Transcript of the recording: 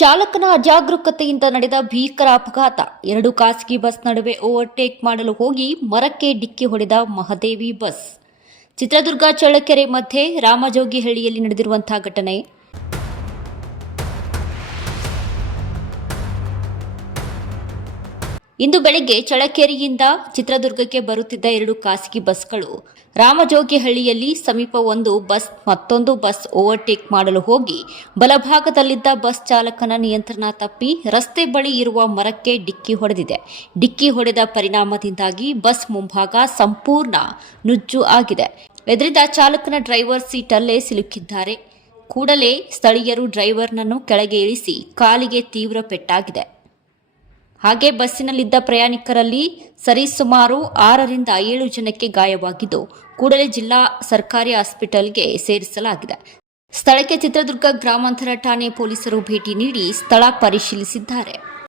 ಚಾಲಕನ ಅಜಾಗರೂಕತೆಯಿಂದ ನಡೆದ ಭೀಕರ ಅಪಘಾತ. ಎರಡು ಖಾಸಗಿ ಬಸ್ ನಡುವೆ ಓವರ್ಟೇಕ್ ಮಾಡಲು ಹೋಗಿ ಮರಕ್ಕೆ ಡಿಕ್ಕಿ ಹೊಡೆದ ಮಹದೇವಿ ಬಸ್. ಚಿತ್ರದುರ್ಗ ಚಳ್ಳಕೆರೆ ಮಧ್ಯೆ ರಾಮಜೋಗಿಹಳ್ಳಿಯಲ್ಲಿ ನಡೆದಿರುವಂತಹ ಘಟನೆ. ಇಂದು ಬೆಳಗ್ಗೆ ಚಳಕೇರಿಯಿಂದ ಚಿತ್ರದುರ್ಗಕ್ಕೆ ಬರುತ್ತಿದ್ದ ಎರಡು ಖಾಸಗಿ ಬಸ್ಗಳು ರಾಮಜೋಗಿಹಳ್ಳಿಯಲ್ಲಿ ಸಮೀಪ ಒಂದು ಬಸ್ ಮತ್ತೊಂದು ಬಸ್ ಓವರ್ಟೇಕ್ ಮಾಡಲು ಹೋಗಿ ಬಲಭಾಗದಲ್ಲಿದ್ದ ಬಸ್ ಚಾಲಕನ ನಿಯಂತ್ರಣ ತಪ್ಪಿ ರಸ್ತೆ ಬಳಿ ಇರುವ ಮರಕ್ಕೆ ಡಿಕ್ಕಿ ಹೊಡೆದಿದೆ. ಡಿಕ್ಕಿ ಹೊಡೆದ ಪರಿಣಾಮದಿಂದಾಗಿ ಬಸ್ ಮುಂಭಾಗ ಸಂಪೂರ್ಣ ನುಜ್ಜು ಆಗಿದೆ. ಎದುರಿದ ಚಾಲಕನ ಡ್ರೈವರ್ ಸೀಟಲ್ಲೇ ಸಿಲುಕಿದ್ದಾರೆ. ಕೂಡಲೇ ಸ್ಥಳೀಯರು ಡ್ರೈವರ್ನನ್ನು ಕೆಳಗೆ ಇಳಿಸಿ ಕಾಲಿಗೆ ತೀವ್ರ ಪೆಟ್ಟಾಗಿದೆ. ಹಾಗೆ ಬಸ್ಸಿನಲ್ಲಿದ್ದ ಪ್ರಯಾಣಿಕರಲ್ಲಿ ಸರಿಸುಮಾರು ಆರರಿಂದ ಏಳು ಜನಕ್ಕೆ ಗಾಯವಾಗಿದ್ದು, ಕೂಡಲೇ ಜಿಲ್ಲಾ ಸರ್ಕಾರಿ ಆಸ್ಪಿಟಲ್ಗೆ ಸೇರಿಸಲಾಗಿದೆ. ಸ್ಥಳಕ್ಕೆ ಚಿತ್ರದುರ್ಗ ಗ್ರಾಮಾಂತರ ಠಾಣೆ ಪೊಲೀಸರು ಭೇಟಿ ನೀಡಿ ಸ್ಥಳ ಪರಿಶೀಲಿಸಿದ್ದಾರೆ.